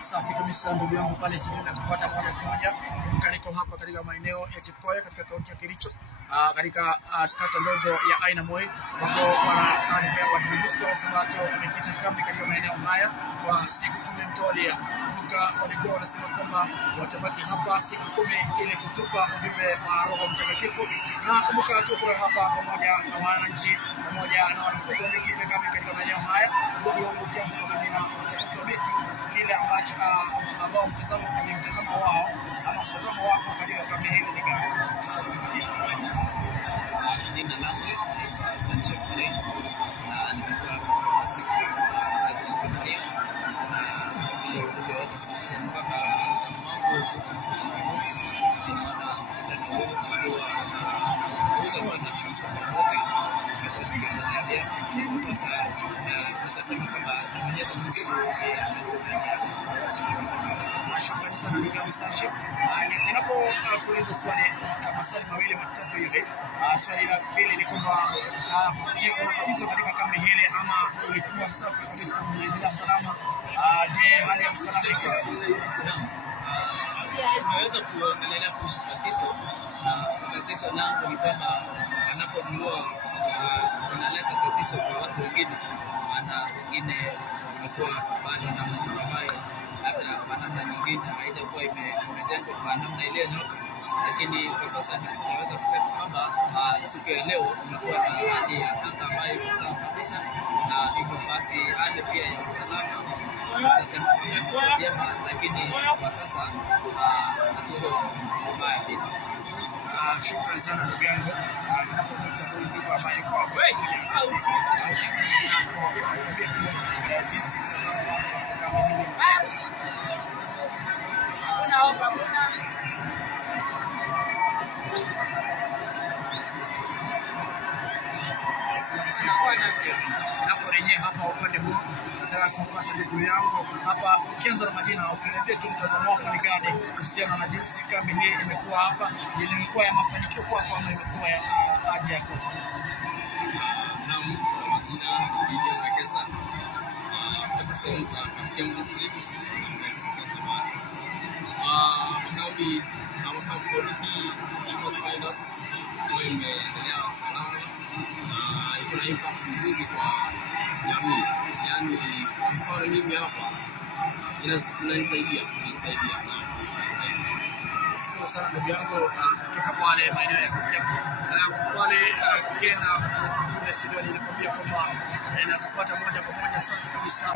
Safi kabisa ndugu yangu pale chini na kupata moja kwa moja. Niko hapa katika maeneo ya Chepkoya katika kaunti ya Kericho, katika kata ndogo ya Aina Moi ambao Waadventista wa Sabato wamekita kambi katika maeneo haya kwa siku 10 mtawalia. Kumbuka walikuwa wanasema kwamba watabaki hapa siku 10 ili kutupa ujumbe wa Roho Mtakatifu. Na kumbuka tuko hapa pamoja na wananchi pamoja na wanafunzi wamekita kambi katika maeneo haya. Ndugu yangu kiasi kwa majina mtakatifu ile ambacho ambao mtazamo wao ama mtazamo wako katika kambi hili ni gani? Jina langu naitwa Sancho Kule na nimekuwa siku ya Tanzania na ile ulioweza kusikia kwamba mtazamo wangu kuhusu ninaona ndio kwa kabisa wote kwa tukiendelea kwa sasa nitasema kwamba Mwenyezi Mungu Shukrani sana ndugu yangu Sancho. Ninapokuuliza maswali mawili matatu hivi, swali la pili ni kwamba je, unapatizo katika kambi hili ama ulikuwa safi kabisa bila salama? Je, hali ya usalama tunaweza kuongelea kuhusu tatizo, na tatizo langu ni kwamba anaponiua unaleta tatizo kwa watu wengine, maana wengine wamekuwa bado na mambo ambayo hata kwa namna nyingine haijakuwa imejengwa kwa namna iliyonyoka, lakini kwa sasa tunaweza kusema kwamba siku ya leo tumekuwa na hali ya anga ambayo iko sawa kabisa, na hivyo basi hali pia ya usalama tunasema kwamba vyema, lakini kwa sasa hatuko mbaya pia. Shukrani sana ndugu yangu. Ninapokuta huyu kwa ambaye kwa naporejea hapa upande huu, nataka kupata ndugu yangu hapa. Ukianza na majina, utuelezee tu mtazamo wako ni gani kuhusiana na jinsi kambi hii imekuwa hapa, imekuwa ya mafanikio kwako ama imekuwa ya haja yako? Naam, kwa majina ni Gideon Wekesa kutoka sehemu za Kamukunji District ya Sabato. Kambi hii iko finance ambayo imeendelea salama na iko na impact nzuri kwa jamii. Yaani kwa mfano mimi hapa inanisaidia. Shukuru sana ndugu yangu kutoka pale maeneo ya Kukema. Pale Kenya studio nilikwambia kwamba nakupata moja kwa moja safi kabisa.